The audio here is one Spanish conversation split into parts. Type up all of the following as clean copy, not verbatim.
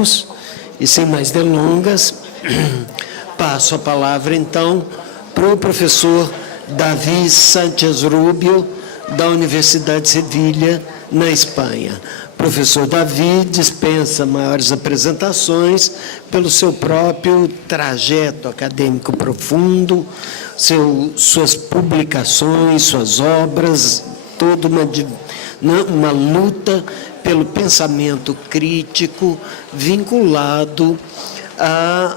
amigos, e sem mais delongas, passo a palavra, então, para o professor Davi Sánchez Rubio, da Universidade de Sevilha, na Espanha. Professor Davi dispensa maiores apresentações pelo seu próprio trajeto acadêmico profundo, suas publicações, suas obras, toda uma luta pelo pensamento crítico vinculado à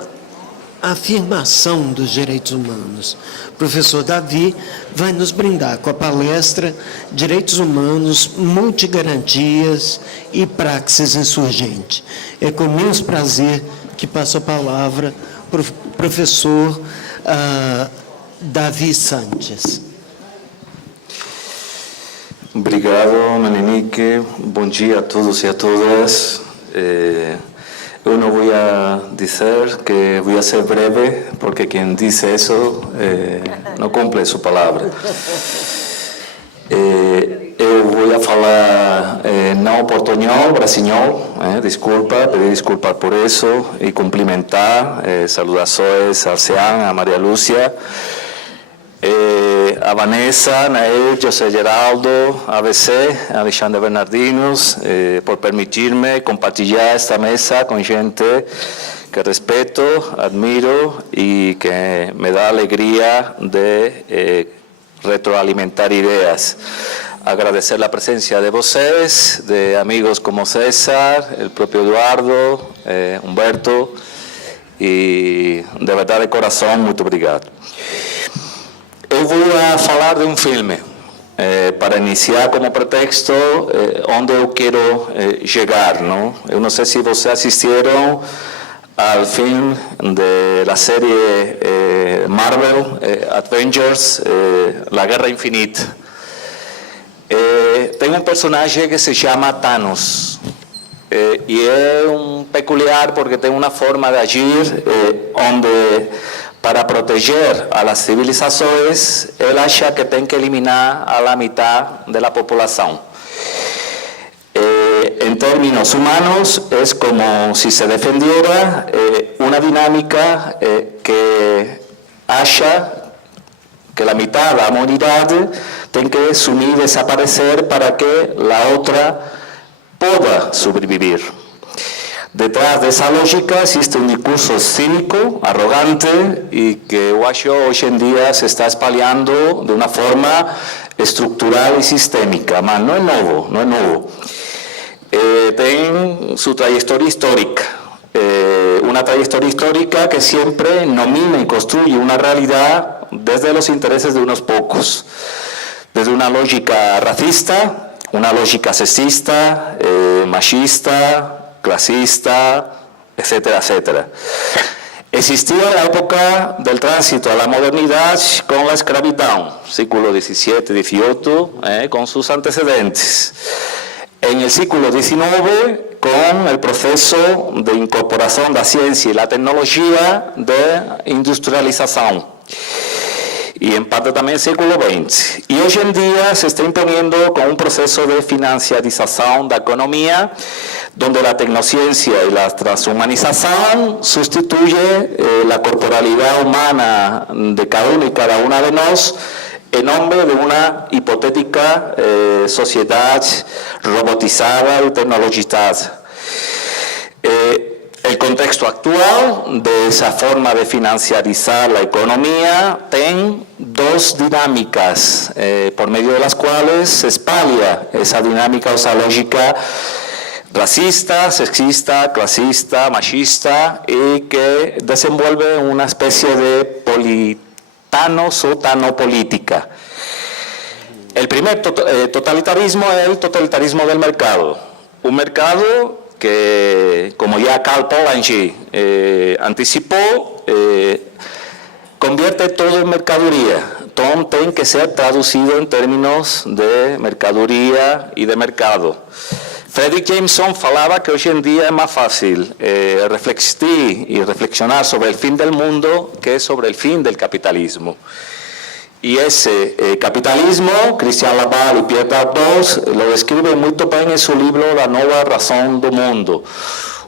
afirmação dos direitos humanos. O professor Davi vai nos brindar com a palestra Direitos Humanos, Multigarantias e Praxis Insurgente. É com imenso prazer que passo a palavra para o professor Davi Sánchez. Obrigado, Manenique. Bom dia a todos e a todas. Eu não vou dizer que vou ser breve, porque quem disse isso não cumpre sua palavra. Eu vou falar não portunhol, brasinhol, desculpa, pedir desculpa por isso, e cumprimentar, saudações a Sean, a Maria Lúcia, a Vanessa, Nael, José Geraldo, ABC, Alexandre Bernardinos, por permitir-me compartilhar esta mesa com gente que respeito, admiro e que me dá alegria de retroalimentar ideias. Agradecer a presença de vocês, de amigos como César, o próprio Eduardo, Humberto, e de verdade, de coração, muito obrigado. Eu vou falar de um filme, para iniciar como pretexto onde eu quero chegar, não? Eu não sei se vocês assistiram ao filme da série Marvel, Avengers, La Guerra Infinita. Tem um personagem que se chama Thanos, e é peculiar porque tem uma forma de agir onde, para proteger a las civilizações, ele acha que tem que eliminar a la mitad da população. En términos humanos, es como si se defendiera una dinámica que acha que la mitad de la humanidad tiene que sumir y desaparecer para que la otra pueda sobrevivir. Detrás de esa lógica existe un discurso cínico, arrogante, y que hoy en día se está espalhando de una forma estructural y sistémica, mas no es nuevo, no es nuevo. Tiene su trayectoria histórica, una trayectoria histórica que siempre nomina y construye una realidad desde los intereses de unos pocos, desde una lógica racista, una lógica sexista, machista, clasista, etcétera, etcétera. Existía la época del tránsito a la modernidad con la esclavitud, siglo XVII, XVIII, con sus antecedentes. En el siglo XIX, con el proceso de incorporación de la ciencia y la tecnología de industrialización. Y en parte también el siglo XX. Y hoy en día se está imponiendo con un proceso de financiarización de la economía, donde la tecnociencia y la transhumanización sustituye la corporalidad humana de cada uno y cada una de nosotros en nombre de una hipotética sociedad robotizada y tecnologizada. El contexto actual de esa forma de financiarizar la economía tiene dos dinámicas por medio de las cuales se espalha esa dinámica o esa lógica racista, sexista, clasista, machista y que desenvuelve una especie de thanos o tanopolítica. El primer totalitarismo es el totalitarismo del mercado. Un mercado que, como ya Karl Polanyi anticipó, convierte todo en mercadería. Todo tiene que ser traducido en términos de mercadería y de mercado. Frederick Jameson falaba que hoy en día es más fácil reflexionar sobre el fin del mundo que sobre el fin del capitalismo. Y ese capitalismo, Christian Laval y Pierre Tardos lo describen muy bien en su libro La Nueva Razón del Mundo.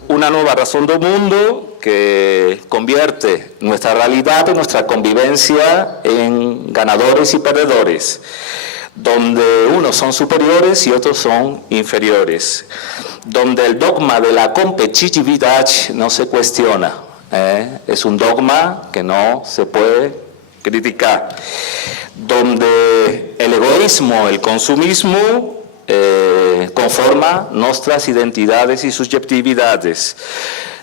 una nueva razón del mundo que convierte nuestra realidad y nuestra convivencia en ganadores y perdedores, donde unos son superiores y otros son inferiores, donde el dogma de la competitividad no se cuestiona, es un dogma que no se puede criticar, donde el egoísmo, el consumismo conforma nuestras identidades y subjetividades,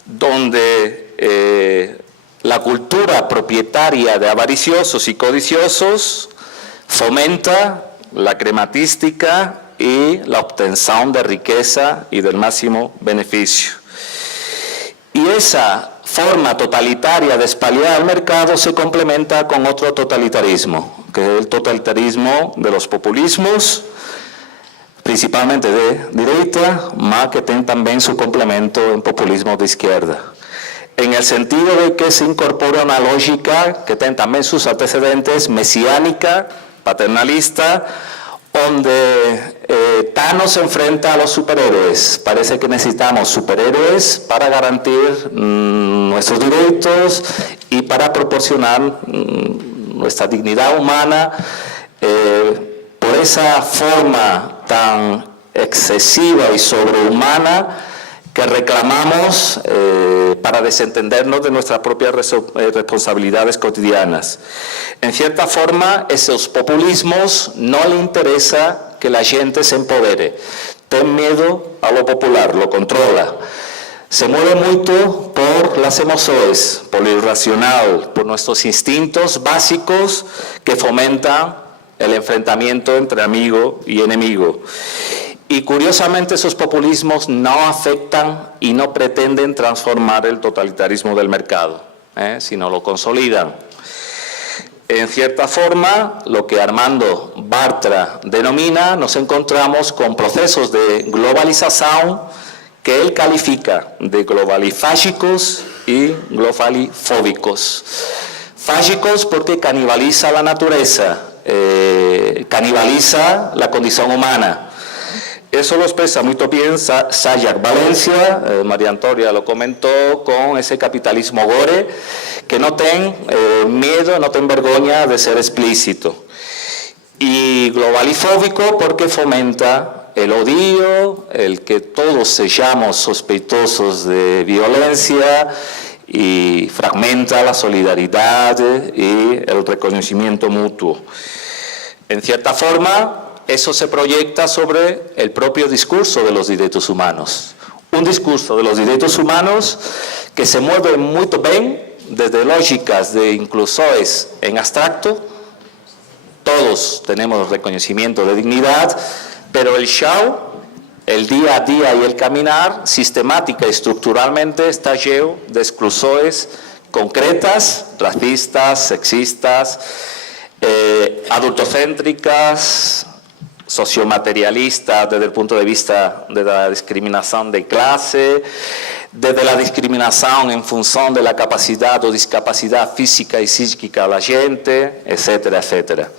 donde la cultura propietaria de avariciosos y codiciosos fomenta la crematística y la obtención de riqueza y del máximo beneficio. Y esa forma totalitaria de espaliar el mercado se complementa con otro totalitarismo, que es el totalitarismo de los populismos, principalmente de derecha, más que tiene también su complemento en populismo de izquierda. En el sentido de que se incorpora una lógica que tiene también sus antecedentes mesiánica, paternalista, donde Thanos se enfrenta a los superhéroes. Parece que necesitamos superhéroes para garantir nuestros derechos y para proporcionar nuestra dignidad humana. Por esa forma tan excesiva y sobrehumana que reclamamos para desentendernos de nuestras propias responsabilidades cotidianas. En cierta forma, esos populismos no le interesa que la gente se empodere. Ten miedo a lo popular, lo controla. Se mueve mucho por las emociones, por lo irracional, por nuestros instintos básicos que fomentan el enfrentamiento entre amigo y enemigo. Y curiosamente esos populismos no afectan y no pretenden transformar el totalitarismo del mercado, sino lo consolidan. En cierta forma, lo que Armando Bartra denomina, nos encontramos con procesos de globalización que él califica de globalifágicos y globalifóbicos. Fágicos porque canibaliza la naturaleza, canibaliza la condición humana. Eso lo expresa muy bien Sayak Valencia, María Antonia lo comentó, con ese capitalismo gore, que no tiene miedo, no tiene vergüenza de ser explícito. Y globalifóbico porque fomenta el odio, el que todos seamos sospechosos de violencia, y fragmenta la solidaridad y el reconocimiento mutuo. En cierta forma, eso se proyecta sobre el propio discurso de los derechos humanos. Un discurso de los derechos humanos que se mueve muy bien desde lógicas de inclusores en abstracto. Todos tenemos reconocimiento de dignidad, pero el show, el día a día y el caminar, sistemática y estructuralmente está lleno de exclusores concretas, racistas, sexistas, adultocéntricas, sociomaterialistas desde el punto de vista de la discriminación de clase, desde la discriminación en función de la capacidad o discapacidad física y psíquica de la gente, etcétera, etcétera.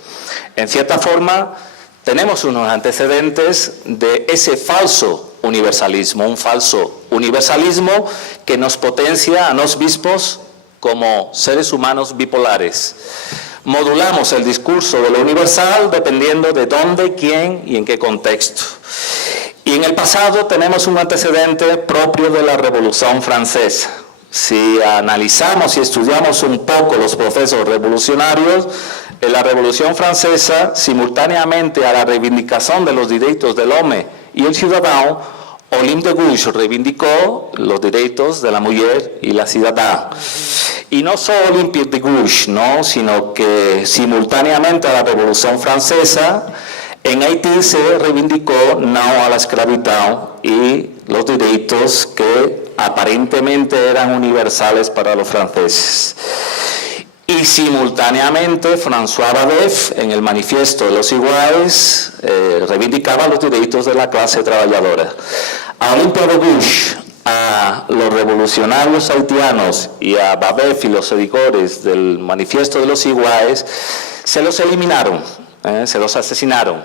En cierta forma, tenemos unos antecedentes de ese falso universalismo, un falso universalismo que nos potencia a nosotros mismos como seres humanos bipolares. Modulamos el discurso de lo universal dependiendo de dónde, quién y en qué contexto. Y en el pasado tenemos un antecedente propio de la Revolución Francesa. Si analizamos y estudiamos un poco los procesos revolucionarios, en la Revolución Francesa, simultáneamente a la reivindicación de los derechos del hombre y el ciudadano, Olympe de Gouges reivindicó los derechos de la mujer y la ciudadana. Y no solo Olympe de Gouges, ¿no? Sino que simultáneamente a la Revolución Francesa, en Haití se reivindicó no a la esclavitud y los derechos que aparentemente eran universales para los franceses. Y simultáneamente François Rabelais, en el Manifiesto de los Iguales, reivindicaba los derechos de la clase trabajadora. A Olympe de Gouges, a los revolucionarios haitianos y a Babet y los editores del Manifiesto de los Iguales, se los eliminaron, se los asesinaron.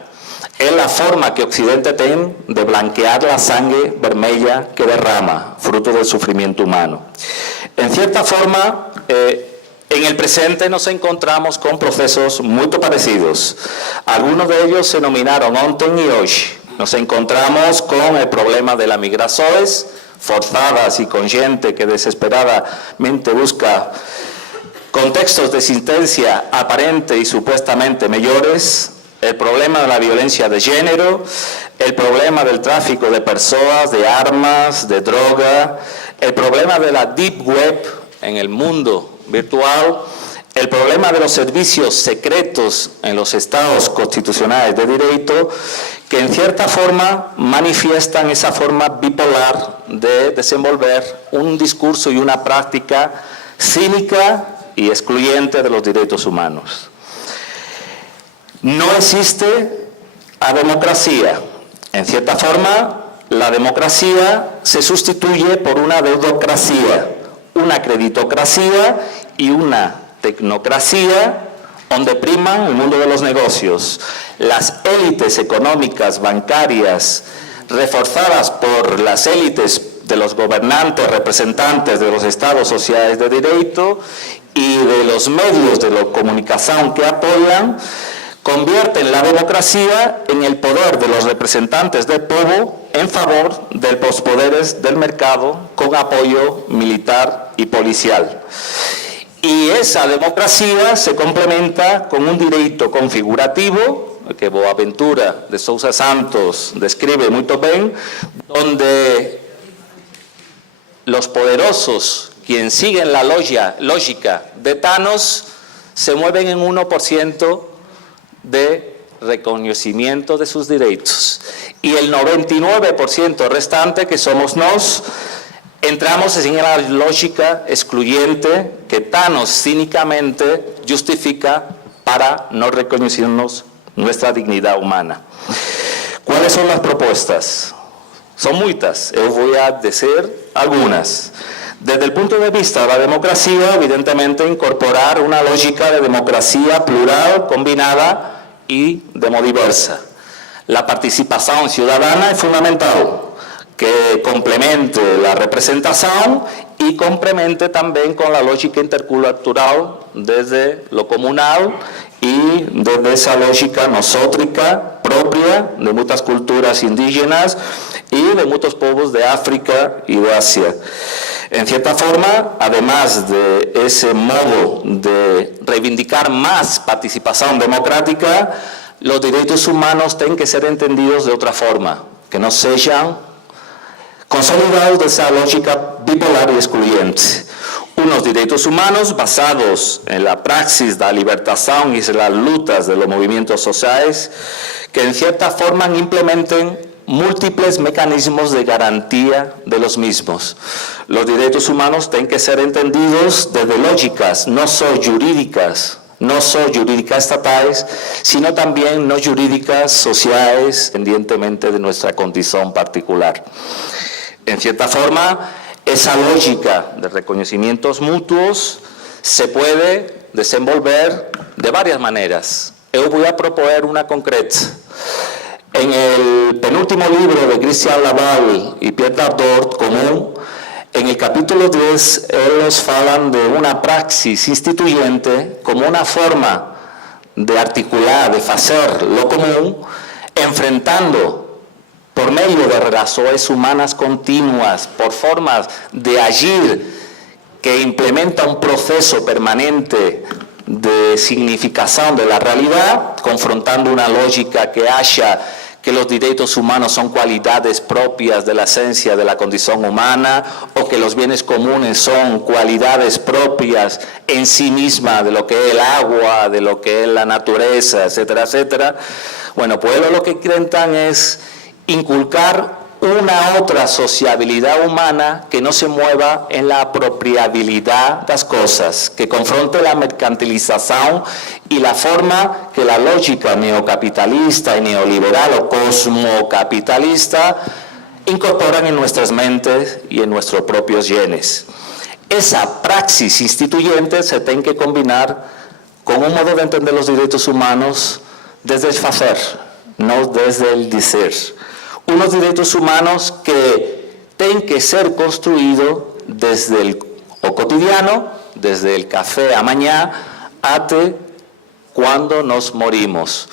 es la forma que Occidente tiene de blanquear la sangre vermella que derrama, fruto del sufrimiento humano. En cierta forma, en el presente nos encontramos con procesos muy parecidos. Algunos de ellos se nominaron ontem y hoy. Nos encontramos con el problema de las migraciones forzadas y con gente que desesperadamente busca contextos de existencia aparente y supuestamente mejores, el problema de la violencia de género, el problema del tráfico de personas, de armas, de droga, el problema de la deep web en el mundo virtual, el problema de los servicios secretos en los estados constitucionales de derecho, que en cierta forma manifiestan esa forma bipolar de desenvolver un discurso y una práctica cínica y excluyente de los derechos humanos. No existe la democracia. En cierta forma, la democracia se sustituye por una deudocracia, una creditocracia y una tecnocracia donde priman el mundo de los negocios. Las élites económicas, bancarias, reforzadas por las élites de los gobernantes, representantes de los estados sociales de derecho y de los medios de la comunicación que apoyan, convierten la democracia en el poder de los representantes del pueblo en favor de los poderes del mercado con apoyo militar y policial. Y esa democracia se complementa con un derecho configurativo, que Boaventura de Sousa Santos describe muy bien, donde los poderosos, quienes siguen la lógica de Thanos, se mueven en 1% de reconocimiento de sus derechos. Y el 99% restante, que somos nos, entramos en la lógica excluyente que Thanos cínicamente justifica para no reconocernos nuestra dignidad humana. ¿Cuáles son las propuestas? Son muchas, yo voy a decir algunas. Desde el punto de vista de la democracia, evidentemente incorporar una lógica de democracia plural, combinada y demodiversa. La participación ciudadana es fundamental, que complemente la representación y complemente también con la lógica intercultural desde lo comunal y desde esa lógica nosótrica propia de muchas culturas indígenas y de muchos pueblos de África y de Asia. En cierta forma, además de ese modo de reivindicar más participación democrática, los derechos humanos tienen que ser entendidos de otra forma, que no sean consolidados de esa lógica bipolar y excluyente. Unos derechos humanos basados en la praxis de la libertación y en las luchas de los movimientos sociales, que en cierta forma implementen múltiples mecanismos de garantía de los mismos. Los derechos humanos tienen que ser entendidos desde lógicas no solo jurídicas estatales, sino también no jurídicas sociales, independientemente de nuestra condición particular. En cierta forma, esa lógica de reconocimientos mutuos se puede desenvolver de varias maneras. Yo voy a proponer una concreta. En el penúltimo libro de Christian Laval y Pierre Dardot, Común, en el capítulo 10, ellos hablan de una praxis instituyente como una forma de articular, de hacer lo común, enfrentando por medio de relaciones humanas continuas, por formas de agir que implementa un proceso permanente de significación de la realidad, confrontando una lógica que haya que los derechos humanos son cualidades propias de la esencia de la condición humana, o que los bienes comunes son cualidades propias en sí mismas de lo que es el agua, de lo que es la naturaleza, etcétera, etcétera. Bueno, pues lo que intentan es inculcar una otra sociabilidad humana que no se mueva en la apropiabilidad de las cosas, que confronte la mercantilización y la forma que la lógica neocapitalista y neoliberal o cosmocapitalista incorporan en nuestras mentes y en nuestros propios genes. Esa praxis instituyente se tiene que combinar con un modo de entender los derechos humanos desde el hacer, no desde el dizer. Unos direitos humanos que tienen que ser construídos desde o cotidiano, desde el café a mañana, hasta cuando nos morimos.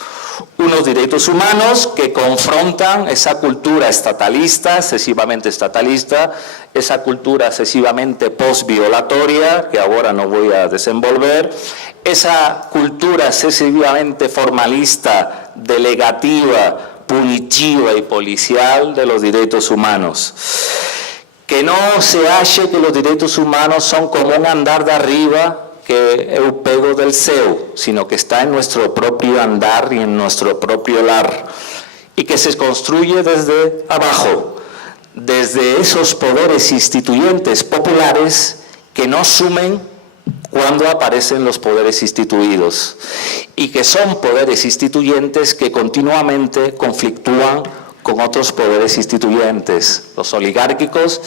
Unos direitos humanos que confrontan esa cultura estatalista, excesivamente estatalista, esa cultura excesivamente post-violatoria, que ahora no voy a desenvolver, esa cultura excesivamente formalista, delegativa, punitiva y policial de los derechos humanos. Que no se ache que los derechos humanos son como un andar de arriba que eu pego del céu, sino que está en nuestro propio andar y en nuestro propio lar, y que se construye desde abajo, desde esos poderes instituyentes populares que no sumen cuando aparecen los poderes instituidos, y que son poderes instituyentes que continuamente conflictúan con otros poderes instituyentes, los oligárquicos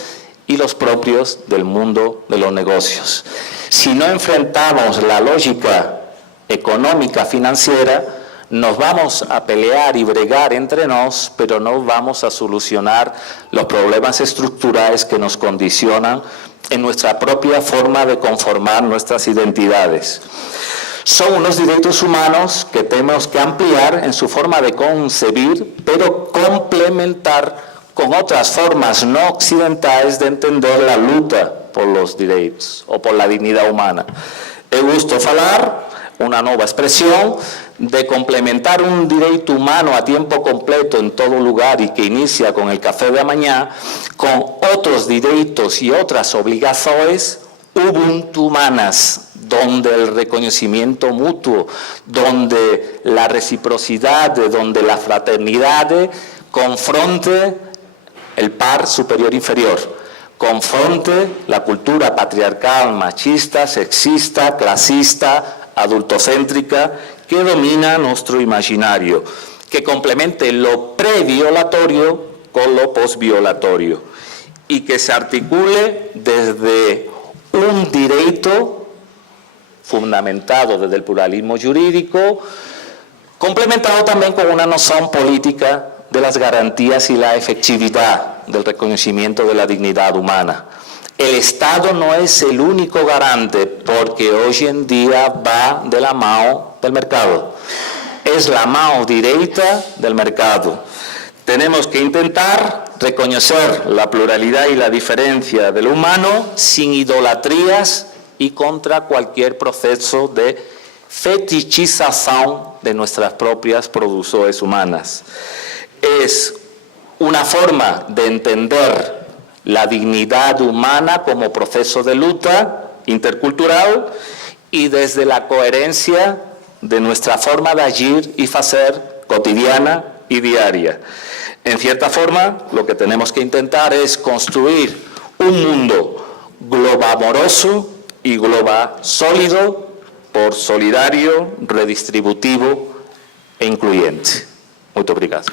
y los propios del mundo de los negocios. Si no enfrentamos la lógica económica financiera, nos vamos a pelear y bregar entre nos, pero no vamos a solucionar los problemas estructurales que nos condicionan en nuestra propia forma de conformar nuestras identidades. Son unos derechos humanos que tenemos que ampliar en su forma de concebir, pero complementar con otras formas no occidentales de entender la lucha por los derechos o por la dignidad humana. He gusto falar, una nueva expresión, de complementar un derecho humano a tiempo completo en todo lugar y que inicia con el café de mañana, con otros derechos y otras obligaciones ubuntu-humanas, donde el reconocimiento mutuo, donde la reciprocidad, donde la fraternidad confronte el par superior-inferior, confronte la cultura patriarcal, machista, sexista, clasista, adultocéntrica, que domina nuestro imaginario, que complemente lo previolatorio con lo posviolatorio y que se articule desde un derecho fundamentado desde el pluralismo jurídico, complementado también con una noción política de las garantías y la efectividad del reconocimiento de la dignidad humana. El Estado no es el único garante porque hoy en día va de la mano del mercado. Es la mano directa del mercado. Tenemos que intentar reconocer la pluralidad y la diferencia del humano sin idolatrías y contra cualquier proceso de fetichización de nuestras propias producciones humanas. Es una forma de entender la dignidad humana como proceso de lucha intercultural y desde la coherencia de nuestra forma de agir y hacer cotidiana y diaria. En cierta forma, lo que tenemos que intentar es construir un mundo globamoroso y global sólido por solidario, redistributivo e incluyente. Muito obrigado.